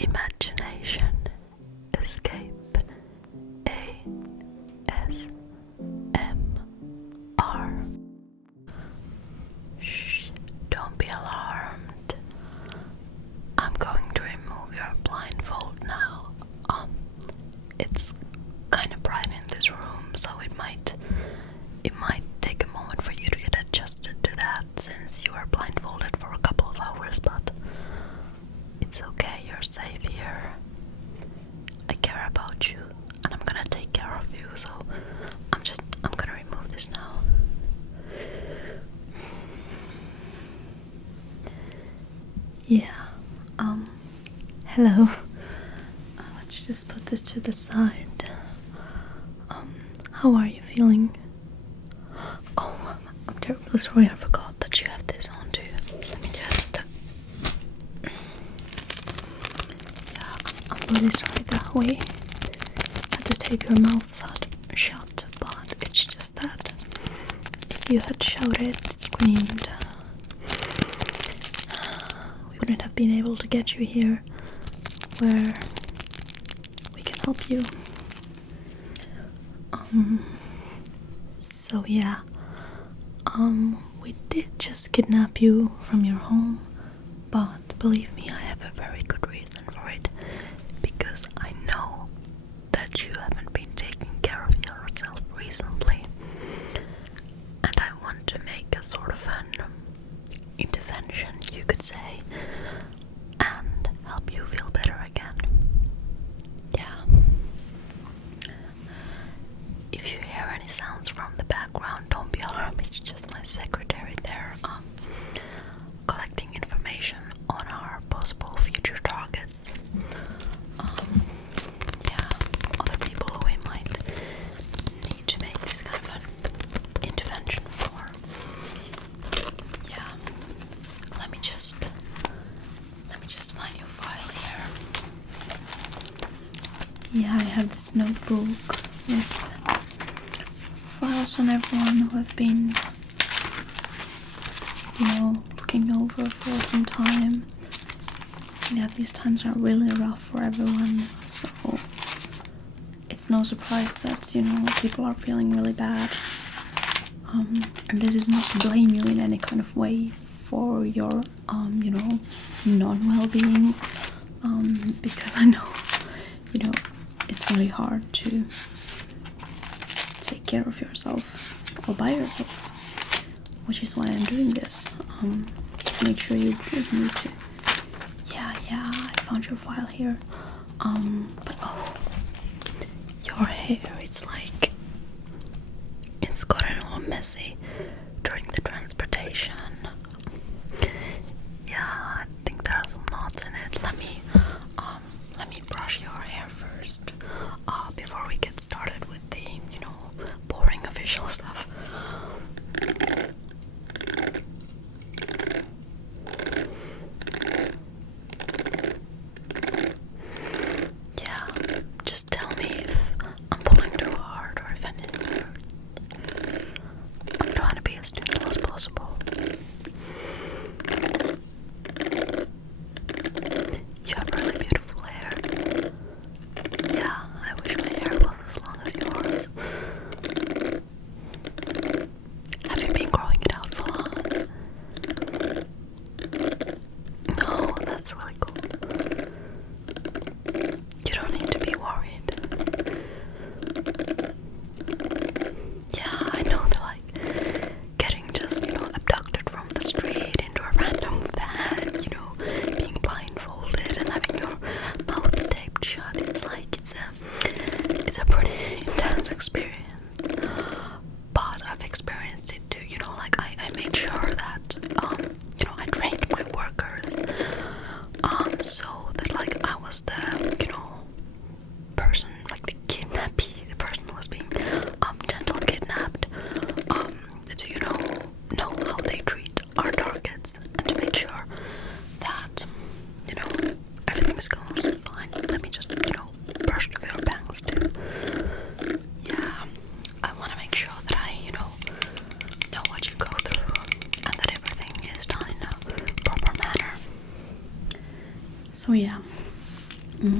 Imagination Escape ASMR. Shh, don't be alarmed. I'm going to remove your blindfold now. It's kind of bright in this room, so it might take a moment for you to get adjusted to that since you are blindfolded for a couple of hours, but it's okay, you're safe here. I care about you and I'm gonna take care of you, so I'm gonna remove this now. Yeah, hello. Let's just put this to the side. How are you feeling? Oh, I'm terribly sorry, I forgot that you have this on too. Let me just... Yeah, I'm really sorry that we had to tape your mouth shut, but it's just that if you had shouted, screamed, we wouldn't have been able to get you here where we can help you. So yeah, we did just kidnap you from your home, but believe me, I have a very good reason for it, because I know that you haven't been taking care of yourself recently, and I want to make a sort of an intervention, you could say, and help you feel better again. Yeah. If you hear any sounds from the background, don't be alarmed, it's just my secretary there, collecting information on our possible future targets. Yeah, other people who we might need to make this kind of an intervention for. Yeah, let me just find your file here. Yeah, I have this notebook with files on everyone who have been, looking over for some time. Yeah, these times are really rough for everyone, so it's no surprise that, people are feeling really bad. And this is not to blame you in any kind of way for your, non-well-being, because I know, it's really hard to take care of yourself all by yourself, which is why I'm doing this, to make sure you don't need to. Yeah, I found your file here, but your hair, it's gotten all messy during the transportation. Yeah, I think there are some knots in it. Let me brush your hair first, before we get started with the, boring official stuff. Yeah, just tell me if I'm pulling too hard or if anything hurts. I'm trying to be as gentle as possible. You have really beautiful hair. Yeah, I wish my hair was as long as yours. Have you been growing it out for long? No, that's really cool. You don't need to be worried. Yeah, I know that getting just, abducted from the street into a random van, being blindfolded and having your mouth taped shut, it's a pretty intense experience. But I've experienced it too, I made sure that, I trained my workers, so that, I was the, person, the kidnappee, the person who was being, gentle kidnapped, to, know how they treat our targets, and to make sure that, everything's going fine. Let me just, brush through your bangs too. Yeah, I want to make sure that I, know what you go through, and that everything is done in a proper manner. So yeah, Let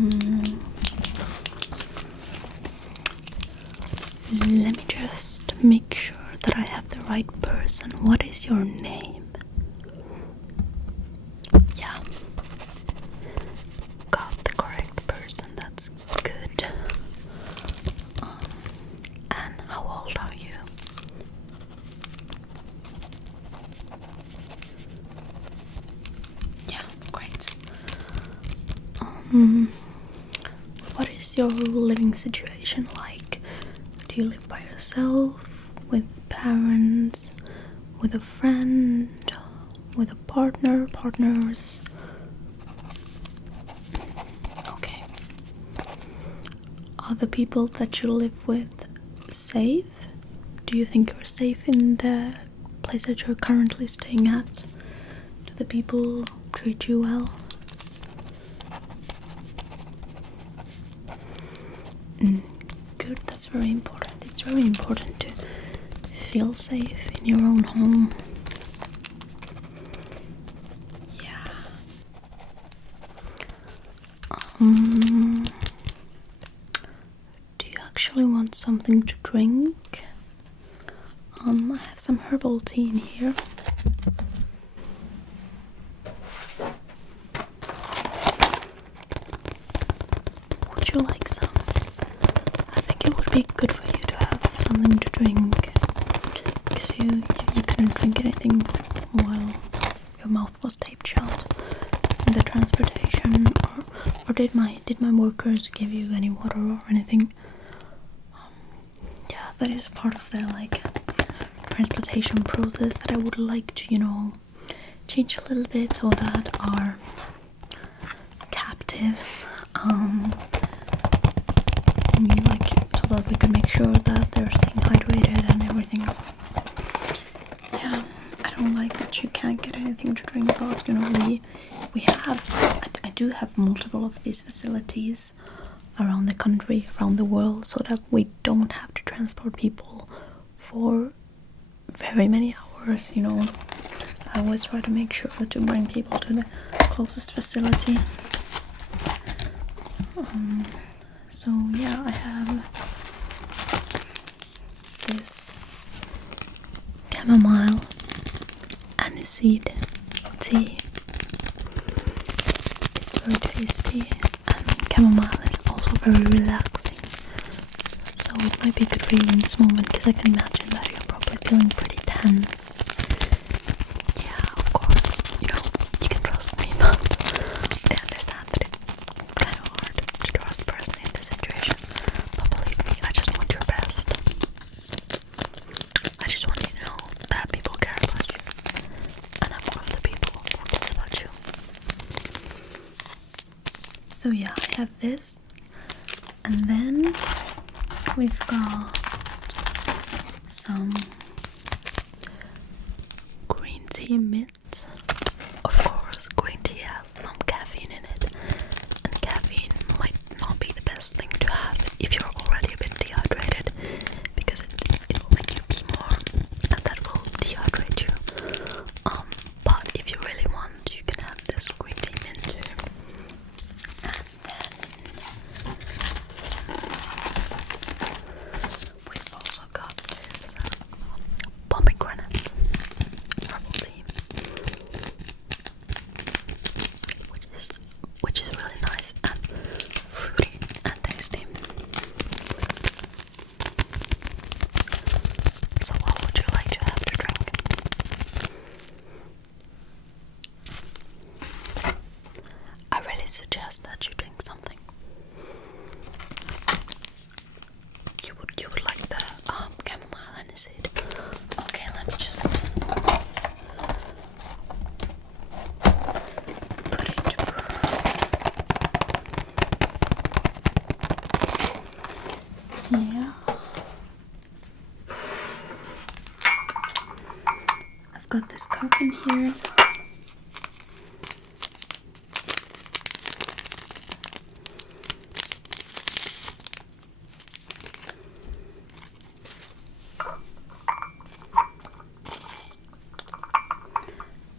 me just make sure that I have the right person. What is your name? Yeah. Got the correct person. That's good. And how old are you? Yeah, great. What is your living situation like? Do you live by yourself, with parents, with a friend, with a partner, partners? Okay. Are the people that you live with safe? Do you think you're safe in the place that you're currently staying at? Do the people treat you well? Good, that's very important. It's very important to feel safe in your own home. Yeah. Do you actually want something to drink? I have some herbal tea in here. Would you like some? I think it would be good for you to have something to drink, because you couldn't drink anything while your mouth was taped shut in the transportation, or did my workers give you any water or anything? Yeah, that is part of the transportation process that I would like to change a little bit, so that our captives so that we can make sure that they're staying hydrated and everything. Yeah, I don't like that you can't get anything to drink, but I do have multiple of these facilities around the country, around the world, so that we don't have to transport people for very many hours. I always try to make sure to bring people to the closest facility. So yeah, I have this chamomile aniseed tea. It's very tasty, and chamomile is also very relaxing. So it might be good for you in this moment, because I can imagine that you're probably feeling pretty tense. Yeah, of course, you can trust me, but I understand that it's kind of hard to trust a person in this situation. But believe me, I just want your best. I just want you to know that people care about you, and I'm one of the people who cares about you. So yeah, I have this, and then we've got some green tea mint. Of course, green tea has some caffeine in it, and caffeine might not be the best thing to have if you're already a bit dehydrated, because it will make you pee more, and that will dehydrate you. But if you really want, you can have this green tea mint too. And then we've also got this pomegranate herbal tea, which is really nice and fruity and tasty. So what would you like to have to drink? I really suggest that you drink something. You would like the chamomile aniseed. Okay, let me just put it to brew. Yeah. I've got this cup in here.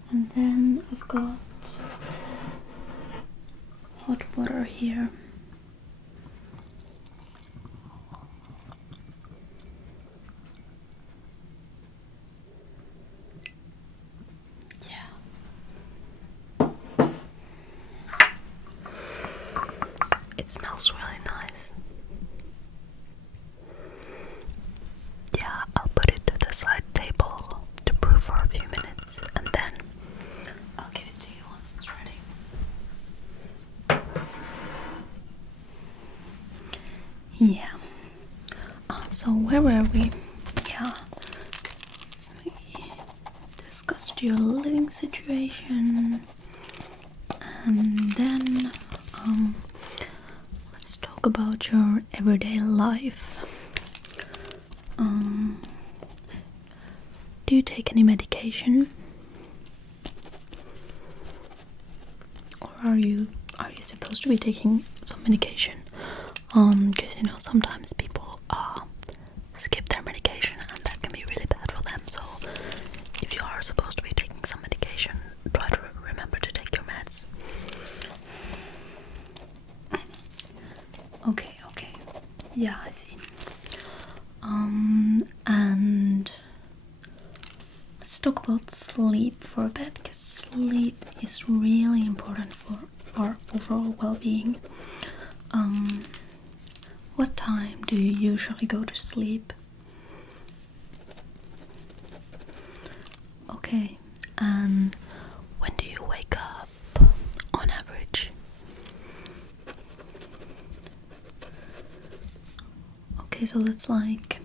And then I've got hot water here. It smells really nice. Yeah, I'll put it to the side table to brew for a few minutes and then I'll give it to you once it's ready. Yeah. So where were we? Yeah. We discussed your living situation and then let's talk about your everyday life. Do you take any medication? Or are you supposed to be taking some medication? Because you know sometimes people skip their medication and that can be really bad for them. So if you are supposed to be taking some medication, try to remember to take your meds. Okay. Yeah, I see. And let's talk about sleep for a bit, because sleep is really important for our overall well-being. What time do you usually go to sleep? Okay, and when do you wake up on average? Okay, so that's like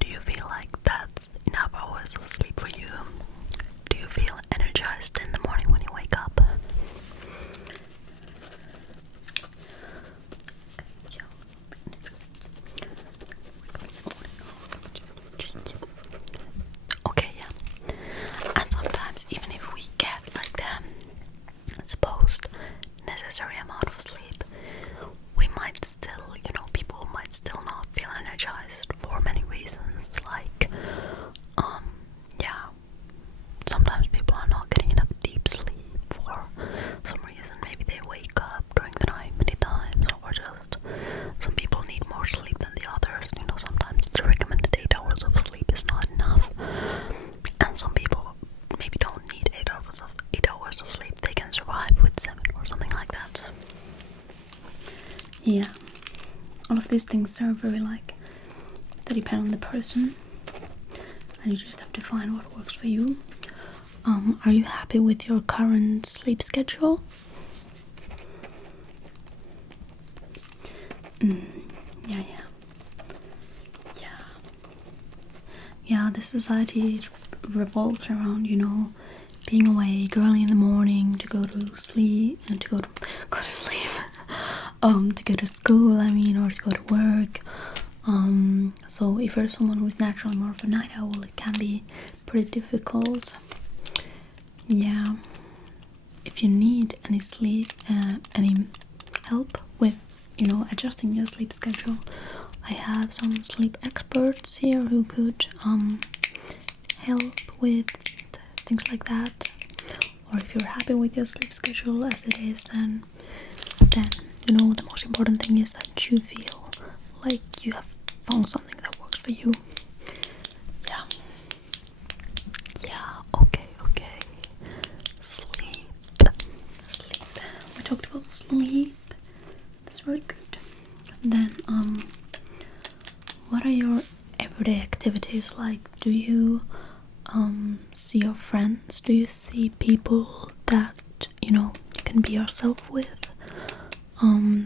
do you feel like that's enough hours of sleep for you? Do you feel energized in the morning when you wake up? Okay, yeah. And sometimes even if we get like the supposed necessary amount of sleep, we might still, people might still not feel energized for many reasons. Like, yeah, sometimes people are not getting enough deep sleep for some reason. Maybe they wake up during the night many times, or just some people need more sleep than the others. Sometimes the recommended 8 hours of sleep is not enough, and some people maybe don't need 8 hours of sleep. They can survive with 7 or something like that. Yeah, all of these things are very they depend on the person, and you just have to find what works for you. Are you happy with your current sleep schedule? Yeah, the society revolves around, being awake early in the morning to go to sleep and to go to sleep, to go to school, or to go to work. So if you're someone who's naturally more of a night owl, it can be pretty difficult. Yeah. If you need any sleep, any help with, adjusting your sleep schedule, I have some sleep experts here who could help with things like that. Or if you're happy with your sleep schedule as it is, then the most important thing is that you feel like you have found something that works for you. Okay. Sleep. We talked about sleep. That's very good. Then what are your everyday activities like? Do you see your friends? Do you see people that you can be yourself with?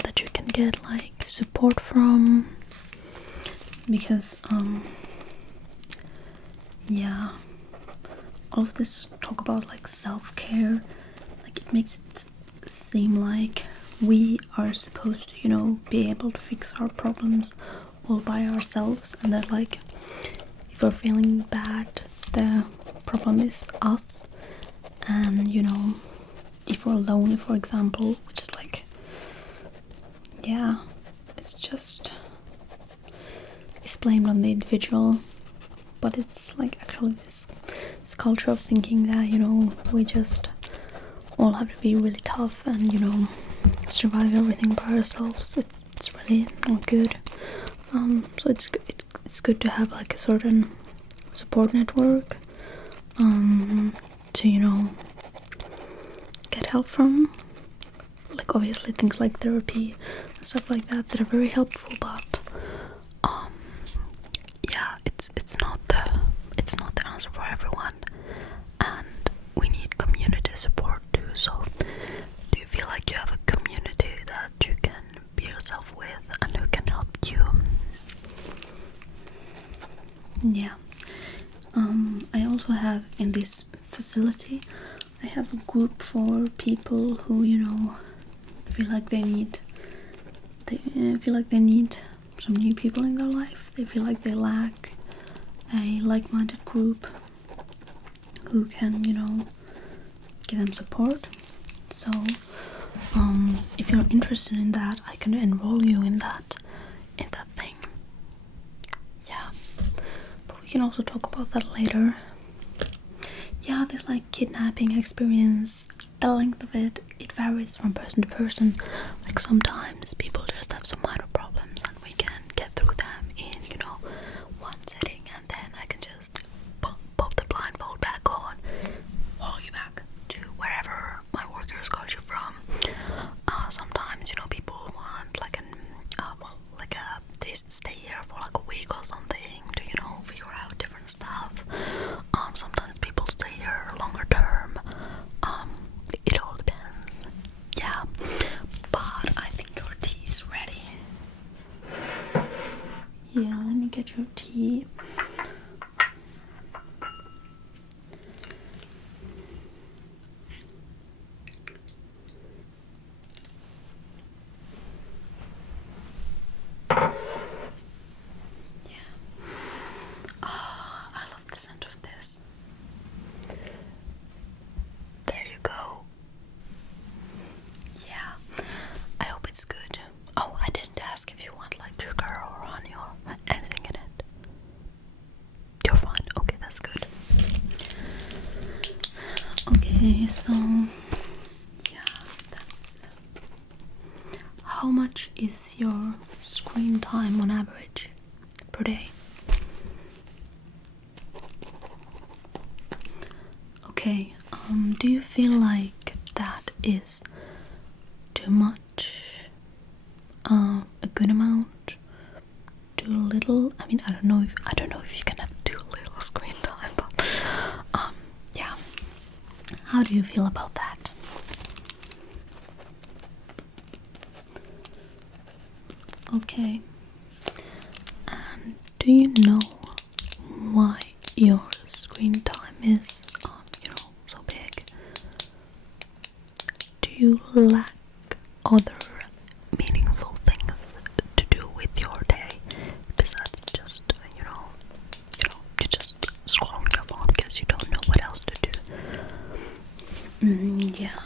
That you can get support from? Because yeah, all of this talk about self-care, it makes it seem like we are supposed to be able to fix our problems all by ourselves, and that like if we're feeling bad, the problem is us. And you know, if we're lonely, for example, which is like, yeah, it's blamed on the individual. But it's like actually this culture of thinking that, you know, we just all have to be really tough and, you know, survive everything by ourselves. It's really not good. So it's good to have like a certain support network to, you know, get help from. Like obviously things like therapy and stuff like that are very helpful, but yeah, it's not the answer for everyone, and we need community support too. So do you feel like you have a community that you can be yourself with and who can help you? Yeah. I also have in this facility, I have a group for people who, you know, feel like they need some new people in their life. They feel like they lack a like-minded group who can, you know, give them support. So if you're interested in that, I can enroll you in that thing. Yeah, but we can also talk about that later. Yeah, this like kidnapping experience, the length of it varies from person to person. Like sometimes people just have some minor problems and we can get through them in, you know, one sitting, and then I can just pop the blindfold back on, haul you back to wherever my workers got you from. Sometimes, you know, people want like they stay here for like a week or something to, you know, figure out different stuff. Sometimes people stay here longer term. It all depends. Yeah, but I think your tea is ready. Yeah, let me get your tea. I love the scent of this. There you go. Yeah, I hope it's good. Oh, I didn't ask if you want like sugar or honey or anything in it. You're fine. Okay, that's good. Okay, so yeah, that's... How much is your screen time on average per day? Okay, do you feel like that is too much, a good amount, too little? I mean, I don't know if you can have too little screen time, but yeah. How do you feel about that? Okay. And do you know why your screen time is, you know, so big? Do you lack other meaningful things to do with your day besides just, you just scrolling your phone because you don't know what else to do? Yeah.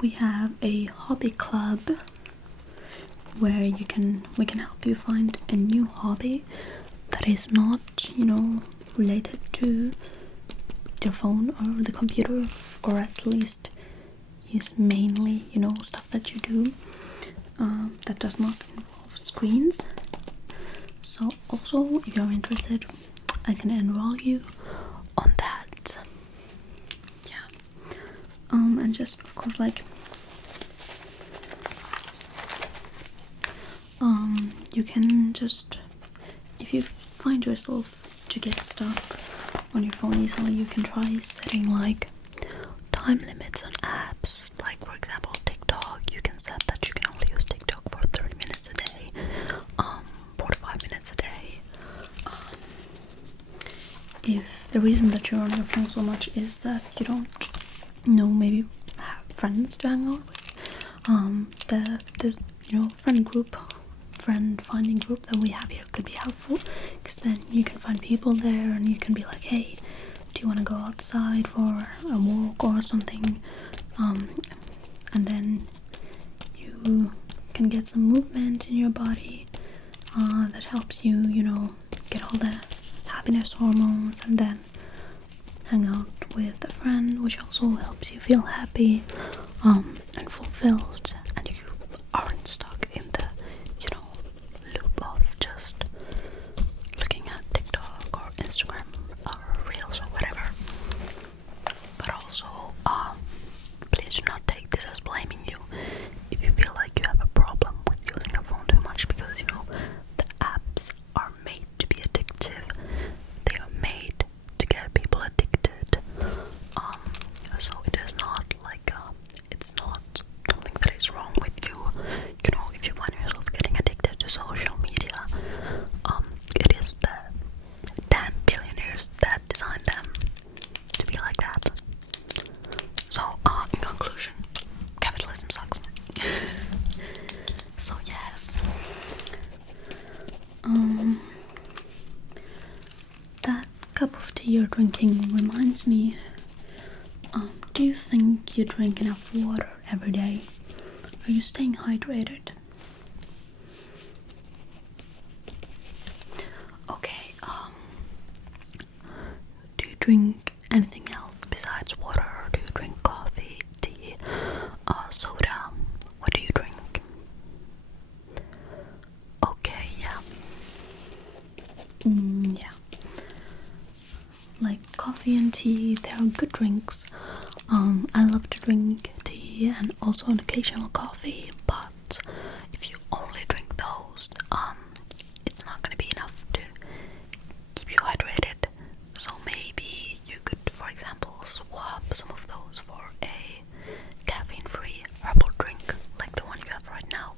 We have a hobby club where we can help you find a new hobby that is not, you know, related to your phone or the computer, or at least is mainly, you know, stuff that you do that does not involve screens. So also, if you're interested, I can enroll you on that. Yeah. And just of course, like, you can just, if you find yourself to get stuck on your phone easily, you can try setting like time limits on apps. Like for example, TikTok, you can set that you can only use TikTok for 30 minutes a day, 45 minutes a day. If the reason that you're on your phone so much is that you don't know, maybe have friends to hang out with, the you know, friend friend finding group that we have here could be helpful, because then you can find people there and you can be like, hey, do you want to go outside for a walk or something, and then you can get some movement in your body that helps you, you know, get all the happiness hormones, and then hang out with a friend, which also helps you feel happy and fulfilled, and you aren't stuck in the, you know, loop of just looking at TikTok or Instagram or Reels or whatever. But also, please do not take this as blaming you if you feel like you have a problem with using a phone too much, because, you know, the apps are made to be addictive. They are made to get people addicted. So it is not like it's not something that is wrong with you. You know, if you find yourself getting addicted to social media, it is the damn billionaires that designed them to be like that. So, in conclusion, capitalism sucks. So yes, that cup of tea you're drinking reminds me. Do you think you drink enough water every day? Are you staying hydrated? Okay, do you drink anything else besides water? Do you drink coffee, tea, soda? What do you drink? Okay, yeah. Yeah. Like coffee and tea, they are good drinks. I love to drink tea and also an occasional coffee, but if you only drink those, it's not gonna be enough to keep you hydrated. So maybe you could, for example, swap some of those for a caffeine-free herbal drink, like the one you have right now,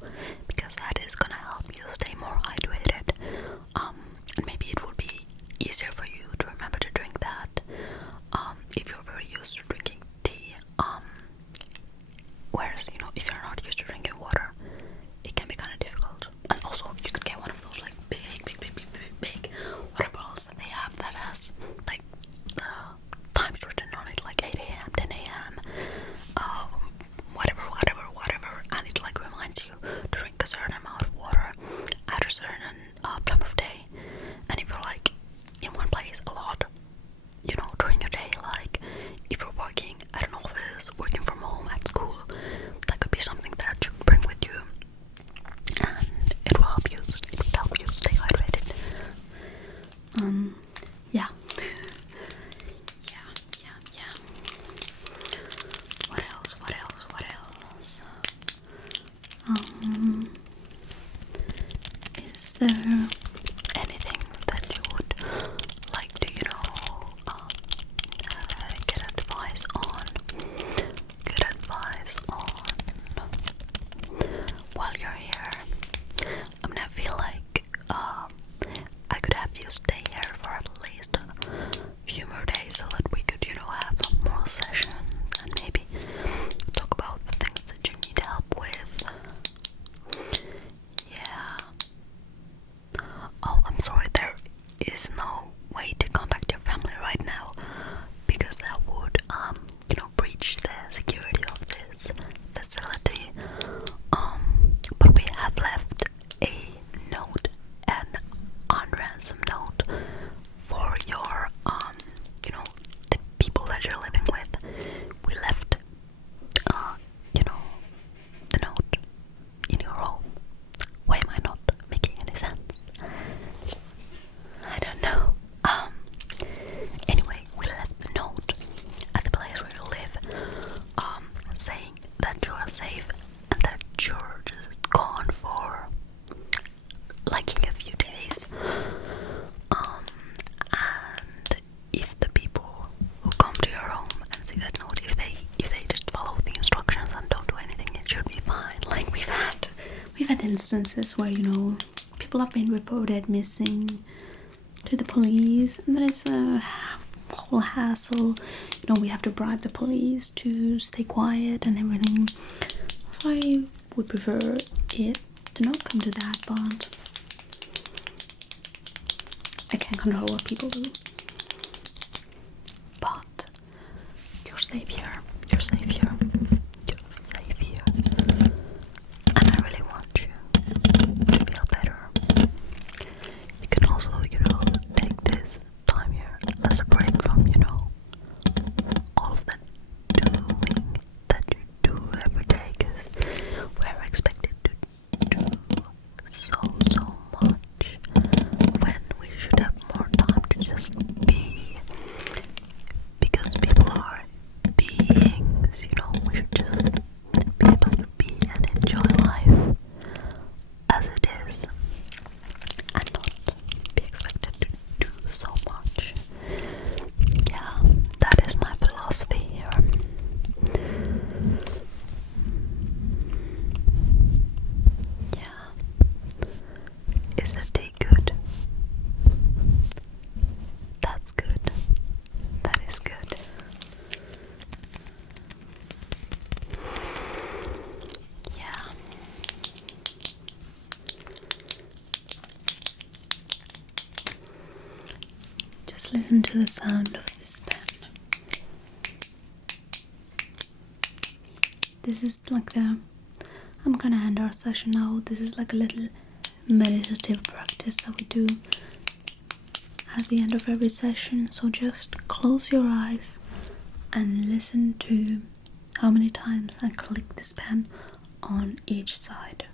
because that is gonna help you stay more hydrated. And maybe it would be easier for you to remember to drink that. If you're very used to drinking tea, whereas, you know, if you're not used to drinking water, it can be kind of difficult. And also, you could get one of those like big water bottles that they have that has like times written on it, like 8 a.m, 10 a.m, whatever, and it like reminds you to drink a certain amount of water at a certain time of day. And if you're like in one place a lot, you know, during your day, like if you're working at an office, working from home, at school, that could be something that you bring with you, and it will help you stay hydrated. Yeah. Yeah. What else? Is there anything that you would like to, you know, get advice on while you're here? I mean, I feel like I could have you stay here for at least a few more days so that we could, you know, have more sessions and maybe talk about the things that you need help with. Yeah. Oh, I'm sorry, there is no way to contact your family right now, because that would, you know, breach the security of this facility. But we have left a note, an on-ransom note for your, you know, the people that you're living with. We left, you know, the note in your home. Why am I not making any sense? I don't know. Anyway, we left the note at the place where you live, saying that you are safe and that you're just gone for like a few days. And if the people who come to your home and see that note, if they just follow the instructions and don't do anything, it should be fine. Like we've had instances where, you know, people have been reported missing to the police, and that is a whole hassle. You know, we have to bribe the police to stay quiet and everything. So I would prefer it to not come to that, but I can't control what people do. But you're safe here. You're safe here. You're safe here. And I really want you to feel better. You can also, take this time here as a break from, all of the doing that you do every day, because we're expected to do so much when we should have more time to just be, because people are beings, we should just be able to be and enjoy life as it is and not be expected to do so much. Yeah, that is my philosophy here. Yeah. Is the tea good? That's good. That is good. Yeah. Just listen to the sound of this pen. This is like I'm gonna end our session now. This is like a little meditative practice that we do at the end of every session. So just close your eyes and listen to how many times I click this pen on each side.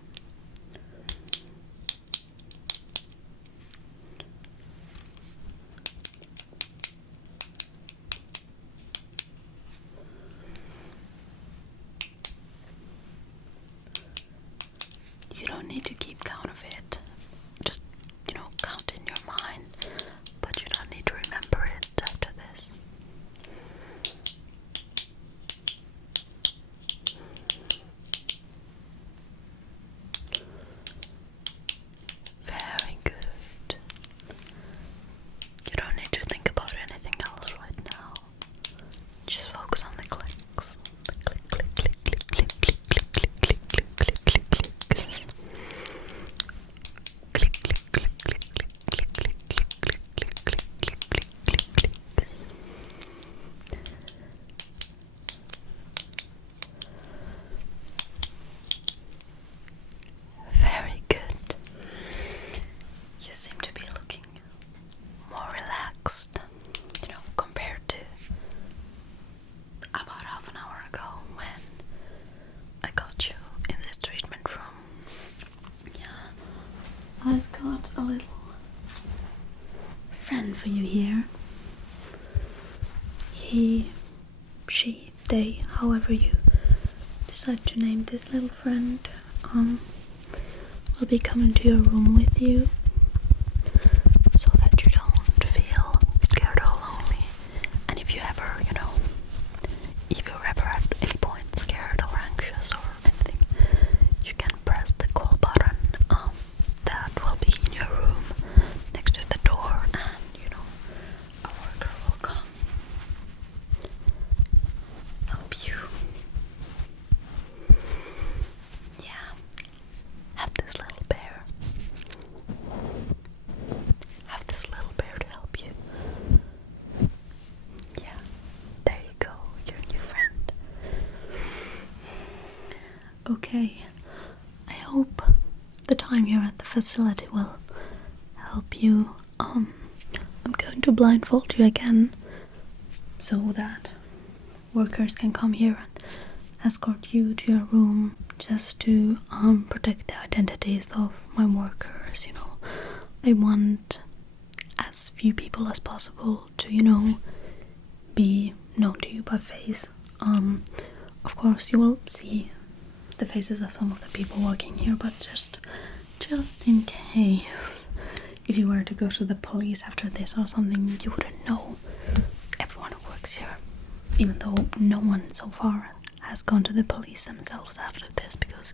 You don't need to keep count of it. Just, count in your mind. But you don't need to remember it after this. Very good. You don't need to think about anything else right now. Just focus on the clicks. The click, click, click, click, click, click, click, click, click, click, click, click, click. Click, click, click, click, click, click, click, click, click, click, click, click, click, click. Very good. You seem to be looking more relaxed, compared to about half an hour ago when I got you in this treatment room. Yeah, I've got a little friend for you here. He, she, they, however you decide to name this little friend, will be coming to your room with you so that you don't feel scared or lonely. And if you ever, if you're ever at any point scared or anxious or anything, you can press the call button that will be in your room next to the door, and a worker will come help you. Yeah, have this little bear. Have this little bear to help you. Yeah, there you go, your new friend. Okay, I hope the time here at the facility will help you. I'm going to blindfold you again so that workers can come here and escort you to your room, just to protect the identities of my workers. I want as few people as possible to be known to you by face. Of course you will see the faces of some of the people working here, but just in case, if you were to go to the police after this or something, you wouldn't know everyone who works here, even though no one so far has gone to the police themselves after this, because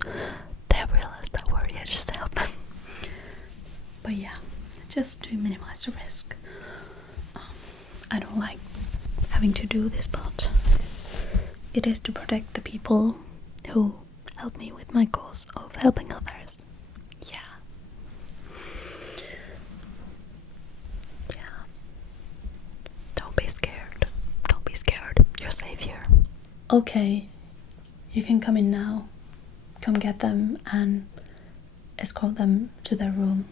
they have realized that we're here just to help them. But yeah, just to minimize the risk. I don't like having to do this, but it is to protect the people who help me with my cause of helping others. Okay, you can come in now. Come get them and escort them to their room.